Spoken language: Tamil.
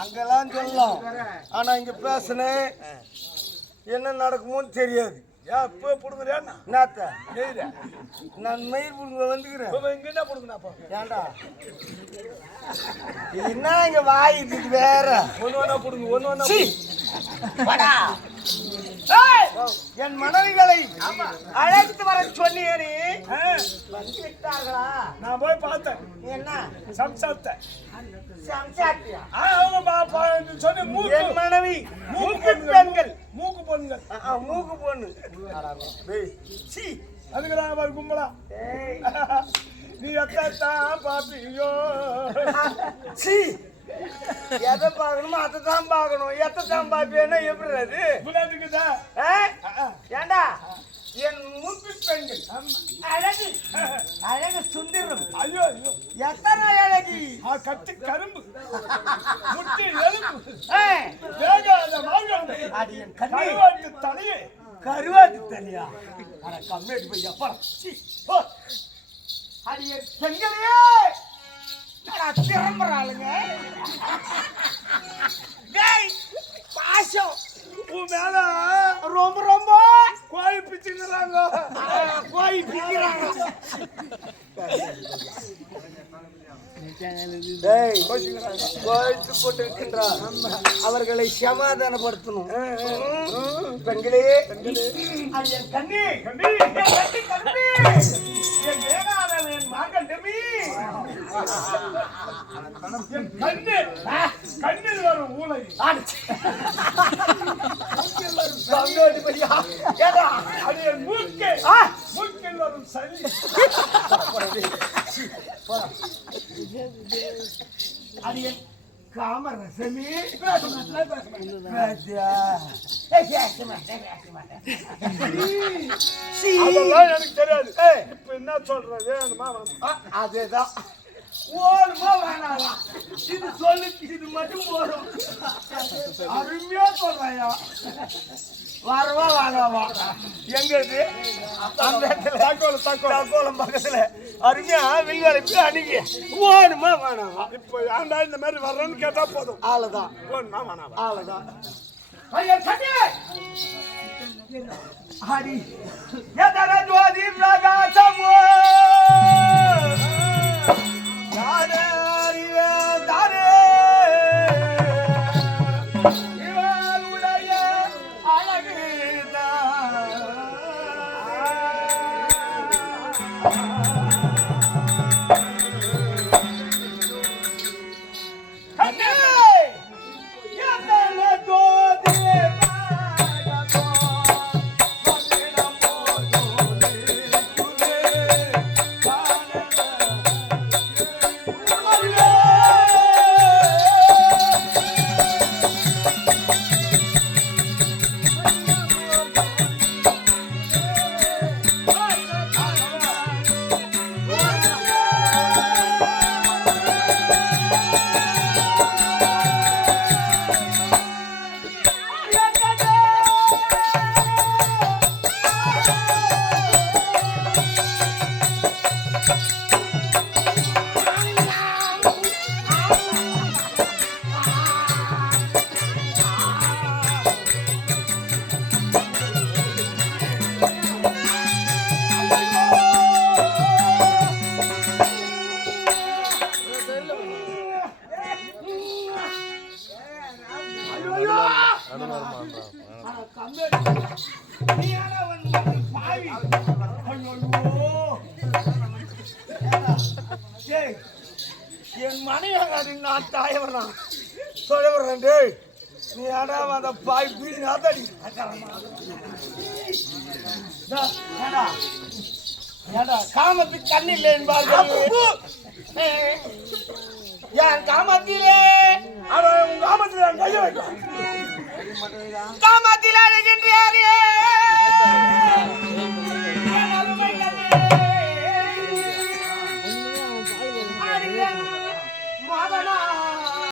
அங்கெல்லாம் சொல்லலாம். ஆனா இங்க பேசுனேன் என்ன நடக்குமோன்னு தெரியாது. நான் மயிர் புடுங்க வந்துக்கிறேன். ஏண்டா என்ன இங்க வாயிட்டு வேற என் மனைவிகளை அழைத்து வர சொன்னீங்க. வந்து விட்டார்களா? நான் போய் பார்த்தேன். என்ன சம்சாத்த என் மனைவி மூக்கு பெண்கள். மூக்கு பொண்ணுங்கள். மூக்கு பொண்ணு அதுக்குதான் அவர் கும்பலா. நீ எத்தான் பாப்பியோ. எதை பார்க்கணுமோ அதைத்தான் பார்க்கணும். எத்தான் பாப்பியன்னா எப்படி அது? ஏண்டா என் மூக்கு பெண்கள் அழகு அழகு சுந்தரம். ஐயோ ஐயோ எத்தனை அழகி கட்டு கரும்பு முட்டி எலும்பு வேகாத மார்கண்டை கருவாட்டு தலையே. கருவாட்டு தலையா? அட கம்மேட்டு போய் எப்பா அடிய பெண்களே திரும்புறாளுங்க. பாசம் உன் மேல ரொம்ப ரொம்ப கோழி பிச்சுக்கிறாங்க. கோழி பிக்கிறாங்க. கோழித்து கொண்டிருக்கின்றார். அவர்களை சமாதானப்படுத்தணும். பெண்களே என் கண்ணி என் வேகாதவன் என் மகன் டெமி கண்ணில் வரும் ஊழல் மூக்கில் வரும் சளி. அடியன் காமரசமி எனக்கு தெரியாது. இப்ப என்ன சொல்றது? அதேதான் ஓடுமா வேணாமா இது சொல்லு. இது மட்டும் போதும். அருமையா சொல்றாயா? வரவா வாங்கவா? எங்க இது? அந்த தக்கோலம் பக்கத்துல அருமையா வில்வரைப்பு அணுகி ஓடுமா வேணாமா? இப்ப ஏன்டா இந்த மாதிரி வர்றோன்னு கேட்டா போதும். ஆளுதான் ஓடுமா வேணாமா? ஆளுதான். ஹரி எதன ஜோதி பிரகாசமோ தானே அறிவே தானே இவனுடைய அழகு என் மனைவி நான் தாயவனா சொல்ல டேய் நீ ஆடா அந்த பாய் பீடி நாத்தாடி காமத்துக்கு கண்ணில்லை என்பார்கள். என் காமத்திலே அவன் காமத்தில் கையை வைக்கும். காமத்தில் அழைக்கின்றாரே